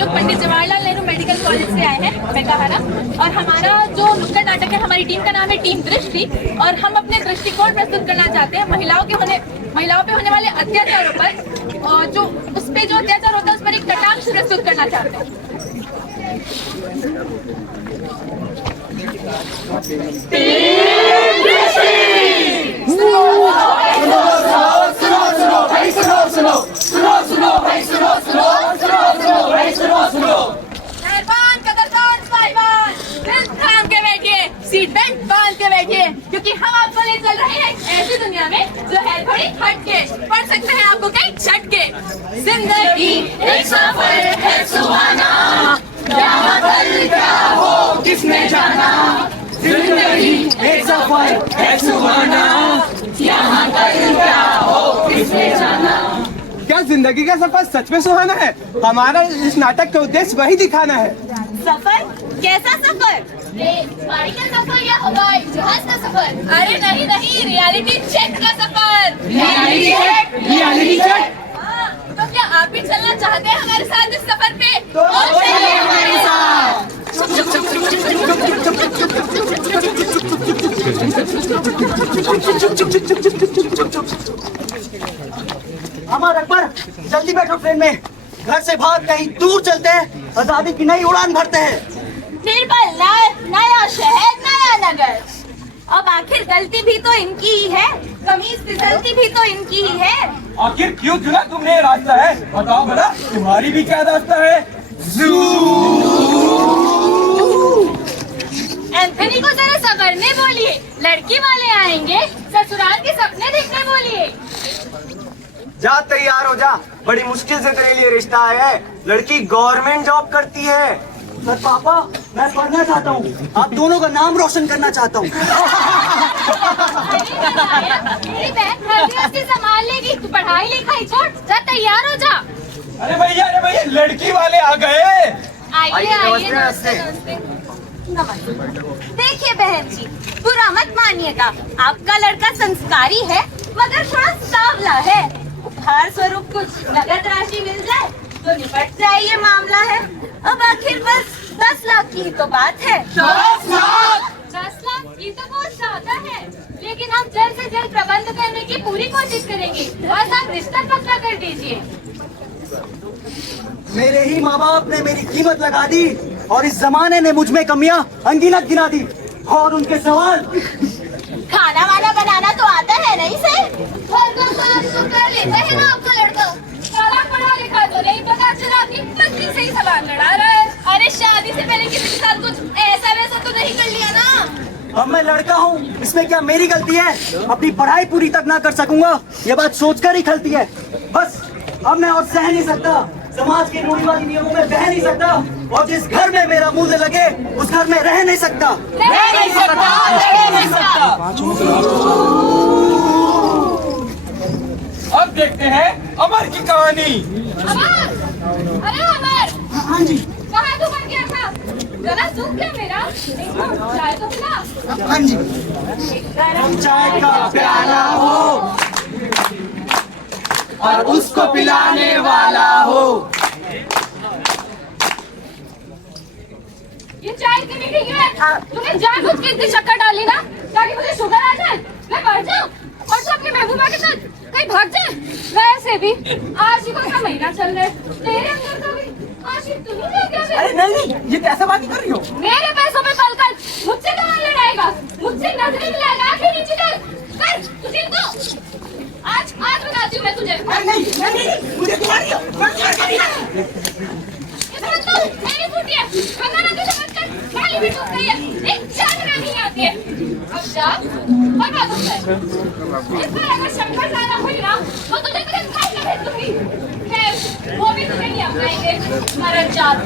लोग Pandit Jawaharlal Nehru medical college से आए हैं बेकाहारा, और हमारा जो नुक्कड़ नाटक है, हमारी टीम का नाम है टीम दृष्टि, और हम अपने दृष्टिकोण प्रस्तुत करना चाहते हैं महिलाओं पे होने वाले अत्याचारों पर, और जो उस पे जो अत्याचार होता है उस पर एक कटाक्ष प्रस्तुत करना चाहते हैं। सीट बेल्ट बांध के बैठिए, क्योंकि हम आपको ले चल रहे हैं ऐसी दुनिया में जो है थोड़ी हटके, पढ़ सकते हैं आपको कई झटके। जिंदगी एक सफर है सुहाना, यहाँ कल क्या हो किसने जाना। जिंदगी एक सफर है सुहाना, यहाँ कल क्या हो किसने जाना। क्या जिंदगी का सफर सच में सुहाना है? हमारा इस नाटक का उद्देश्य वही दिखाना है। सफर? कैसा सफर? गाड़ी का सफर या हवाई जहाज का सफर? अरे नहीं नहीं, रियलिटी चेक का सफर। Reality check? हाँ, तो क्या आप भी चलना चाहते हैं हमारे साथ इस सफर पे? तो चलिए हमारे साथ। अमर अकबर, जल्दी बैठो ट्रेन में। घर से भाग कहीं दूर चलते हैं, आजादी की नई उड़ान भरते हैं। निर्बल नया शहर नया नगर। अब आखिर गलती भी तो इनकी ही है, कमीज फिसलती भी तो इनकी ही है। आखिर क्यों चुना तुमने ये रास्ता है? बताओ भला, तुम्हारी भी क्या रास्ता है? एंथनी को जरा संवरने बोलिए, लड़की वाले आएंगे, ससुराल के सपने देखने बोलिए। जा तैयार हो जा, बड़ी मुश्किल से तेरे लिए रिश्ता आया है। लड़की गवर्नमेंट जॉब करती है। पर पापा, मैं पढ़ना चाहता हूँ, आप दोनों का नाम रोशन करना चाहता हूँ। मेरी बहन हल्दी संभाल लेगी, तू पढ़ाई लिखाई छोड़, जा तैयार हो जा। अरे भैया लड़की वाले आ गए। आइए नमस्ते। देखिए बहन जी, बुरा मत मानिएगा, आपका लड़का संस्कारी है मगर थोड़ा सांवला है। उपहार स्वरूप कुछ नगद राशि मिल जाए तो निपट जाए ये मामला है। अब आखिर बस 10 लाख की ही तो बात है। 10 लाख ये तो बहुत ज्यादा है, लेकिन हम जल्द से जल्द प्रबंध करने की पूरी कोशिश करेंगे। बस आप रिश्ता पक्का कर दीजिए। मेरे ही माँ बाप ने मेरी कीमत लगा दी और इस जमाने ने मुझ में कमियां अनगिनत गिना दी। और उनके सवाल, खाना वाना बनाना तो आता है नहीं से? घर का काम तो कर लेता है ना आपका लड़का? सारा पढ़ा लिखा तो नहीं, पता चला कि पत्नी से ही सवाल लड़ा रहा है। अरे शादी से पहले किसी के साथ कुछ ऐसा वैसा तो नहीं कर लिया ना? अब मैं लड़का हूँ, इसमें क्या मेरी गलती है? अपनी पढ़ाई पूरी तक ना कर सकूंगा, ये बात सोचकर ही खलती है। बस अब मैं और सह नहीं सकता, समाज के रूढ़िवादी नियमों में बह नहीं सकता, और जिस घर में मेरा मुंह लगे उस घर में रह नहीं सकता। अब देखते हैं अमर की कहानी। अमर! अरे अमर! हाँ जी। कहाँ तू बन गया था? गला सूख गया मेरा। चाय तो पिला। हाँ जी। गरम चाय का प्याला हो और उसको पिलाने वाला हो। ये चाय इतनी मीठी क्यों है? तूने जानबूझ के इतनी शक्कर डाली ना ताकि मुझे शुगर आ जाए, मैं मर जाऊं और तू अपनी महबूबा के साथ कहीं भाग जाए। वैसे भी आशिकों का महीना चल रहा है, तेरे अंदर का भी आशिक तू नहीं है क्या? अरे नहीं, ये कैसा बात कर रही हो? मेरे पैसों पे पलकर मुझसे कौन लड़ाएगा? मुझसे नजरें लगा के नीचे कर तुझे तो आज बताती हूँ मैं तुझे। अरे नहीं, मुझे तुम्हारी मेरी फूटी है, खाना ना तुझे मत कर, गाली भी टूट गई है, एक चाय नहीं आती है। अब जा, बर्बाद हो जाए। इस पर अगर शंकर ज़्यादा हुई ना, तो तुझे तुझे खाई का भेज दूँगी। खैर, वो भी तुझे नहीं अपनाएंगे, मरण जात।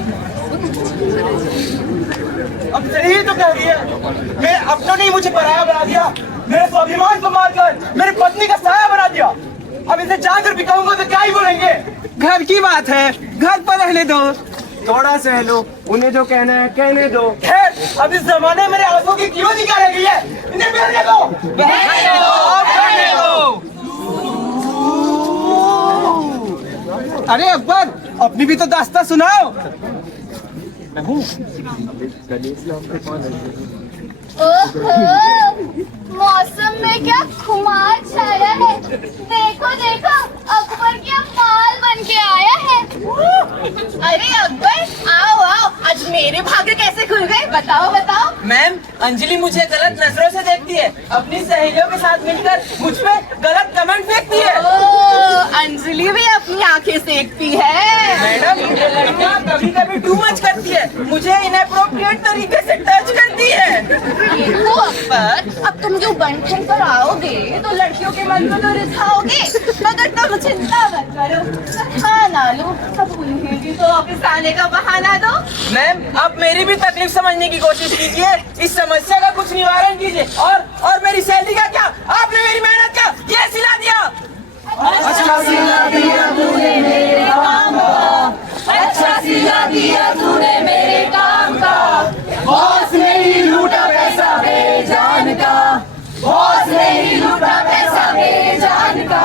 अब सही तो कह रही है, मैं अपना नहीं मुझे पराया बना दिया, मेरे स्वाभिमान को मारकर मेरी पत्नी का साया बना दिया। अब इसे जाकर भी कहूँगा तो क्या ही बोलेंगे? घर की बात है, घर पर रहने दो, थोड़ा सह लो, उन्हें जो कहना है कहने दो। खैर, अब इस जमाने में मेरे आंसू की कीमत ही क्या रह गई है? इन्हें बहने दो, बहने दो, बहने दो। अरे अकबर, अपनी भी तो दास्तां सुनाओ। ओहो, मौसम में क्या खुमार छाया है। देखो देखो, अकबर क्या माल बन के आया है। अरे अकबर, आओ आओ, आज मेरे भाग्य कैसे खुल गए, बताओ बताओ। मैम, अंजलि मुझे गलत नजरों से देखती है, अपनी सहेलियों के साथ मिलकर मुझ पे गलत कमेंट फेंकती है। ओह, अंजलि भी अपनी आंखें सेकती है। मैडम, ये लड़कियां कभी कभी टू मच करती है, मुझे इनएप्रोप्रिएट तरीके से टच करती है। देखो अकबर, अब तुम जो बंठन पर आओगे तो लड़कियों के मन को तो रिझाओगे, मगर तुम चिंता मत करो, खाना लो, अब उन्हें भी तो ऑफिस आने का बहाना दो। मैम, आप मेरी भी तकलीफ समझने की कोशिश कीजिए, इस समस्या का कुछ निवारण कीजिए। और मेरी सैलरी का क्या, आपने मेरी मेहनत का ये सिला दिया। अच्छा सिला दिया तूने मेरे काम का, अच्छा सिला दिया तूने मेरे काम का। बॉस ने ही लूटा पैसा बेजान का, बॉस ने ही लूटा पैसा बेजान का।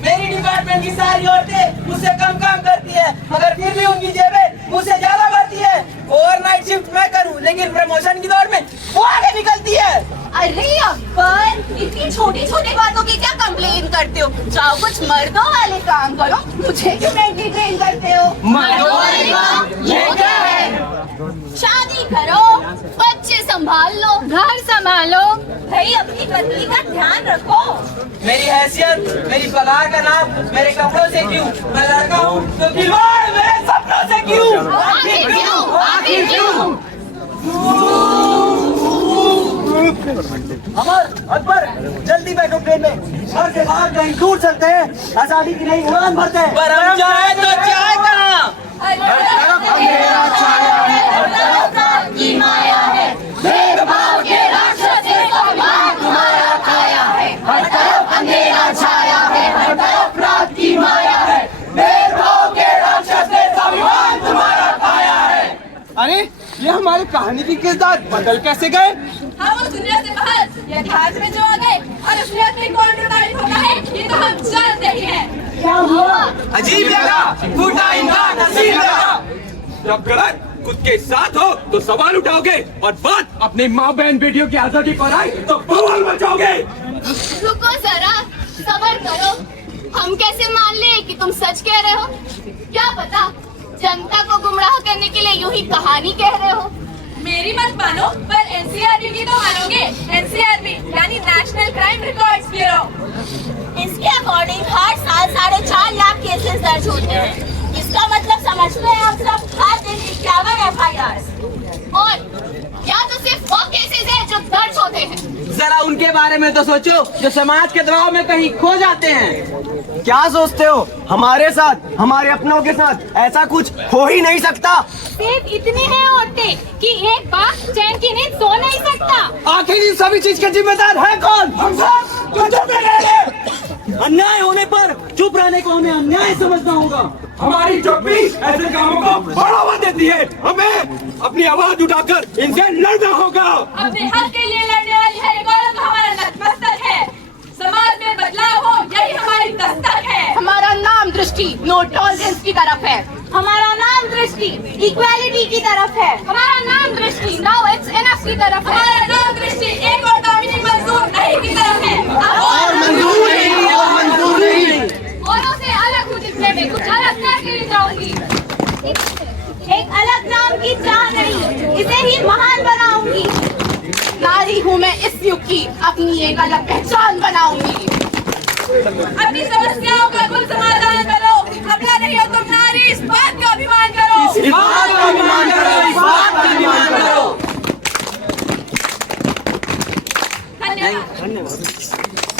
मेरी डिपार्टमेंट की सारी औरतें मुझसे कम काम करती है, मगर फिर भी उनकी जेबें मुझसे ज्यादा भरती है। ओवरनाइट शिफ्ट मैं करूं, लेकिन प्रमोशन की दौड़ में वो आगे निकलती है। अरे अकबर, इतनी छोटी छोटी बातों की क्या कंप्लेन करते हो? जाओ कुछ मर्दों वाले काम करो, मुझे क्यों मेंटली ट्रेन करते हो? मर्दों वाले काम? ये क्या है? शादी करो, बच्चे संभाल लो, घर संभालो, भाई अपनी पत्नी का ध्यान रखो। मेरी हैसियत, मेरी पगार का नाम मेरे कपड़ों से क्यों? मैं लड़का हूँ तो खिलवाड़ मेरे सपनों से क्यों? आखिर क्यों? आखिर क्यों? अमर, अकबर, जल्दी बैठो ट्रेन में, घर से बाहर कहीं दूर चलते हैं, आजादी की नई उड़ान भरते हैं। पर हम जाए तो जाए कहाँ? हर तरफ अंधेरा छाया है, हर तरफ रात की माया है, भेदभाव के राक्षस ने स्वाभिमान तुम्हारा खाया है। हर तरफ अंधेरा छाया है, हर तरफ रात की माया है, भेदभाव के राक्षस ने स्वाभिमान तुम्हारा खाया है। अरे, ये हमारे कहानी की किरदार बदल कैसे गए? हम उस दुनिया से बाहर यथार्थ में जो आ गए, और असलियत में कौन प्रताड़ित होता है ये तो हम जानते ही हैं। क्या हुआ? अजीब लगा, टूटा इंसान नसीब लगा। जब गलत खुद के साथ हो तो सवाल उठाओगे, और बात अपने माँ बहन बेटियों की आजादी पर आए तो बवाल मचाओगे। रुको जरा, सब्र करो, हम कैसे मान ले कि तुम सच कह रहे हो? क्या पता जनता को गुमराह करने के लिए यूं ही कहानी कह रहे हो। मेरी मत मानो, पर एनसीआरबी की तो मानोगे। एनसीआरबी यानी नेशनल क्राइम रिकॉर्ड्स ब्यूरो। इसके अकॉर्डिंग हर साल 4.5 लाख केसेस दर्ज होते हैं। इसका मतलब समझते हैं आप सब, हर दिन 51 FIR। और या तो सिर्फ वो केसेस हैं जो दर्ज होते हैं। जरा उनके बारे में तो सोचो, जो समाज के दबाव में कहीं खो जाते हैं। क्या सोचते हो? हमारे साथ, हमारे अपनों के साथ ऐसा कुछ हो ही नहीं सकता। सिर्फ इतनी है औरतें कि एक बाप चैन की नींद सो नहीं सकता। आखिर इन सभी चीज के जिम्मेदार है कौन? हम सब। तो चुप रहे। अन्याय होने पर चुप रहने को हमें अन्याय समझना होगा। हमारी चुप्पी ऐसे कामों को बढ़ावा देती है, हमें अपनी आवाज उठाकर इनसे लड़ना होगा। अपने हक के लिए लड़ने वाली हर एक औरत हमारा नतमस्तक है। समाज में बदलाव हो, यही हमारी दस्तक है। हमारा नाम दृष्टि नो टॉलरेंस की तरफ है। हमारा नाम दृष्टि इक्वालिटी की तरफ है। हमारा नाम दृष्टि नाउ इट्स इनफ की तरफ है। हमारा नाम दृष्टि एक और दामिनी मंजूर नहीं की तरफ है। और मंजूर नहीं, और मंजूर नहीं। औरों से अलग हूँ जिसमें मैं कुछ अलग करके ले जाऊंगी। एक अलग नाम की चाह नहीं, इसे ही महान बनाऊंगी। नारी हूँ मैं इस युग की, अपनी एक अलग पहचान बनाऊंगी। अपनी समस्याओं का कुल समाधान करो, अपना नहीं हो तुम नारी, इस बात का अभिमान करो। इस बात का अभिमान करो, इस बात का अभिमान करो। धन्यवाद।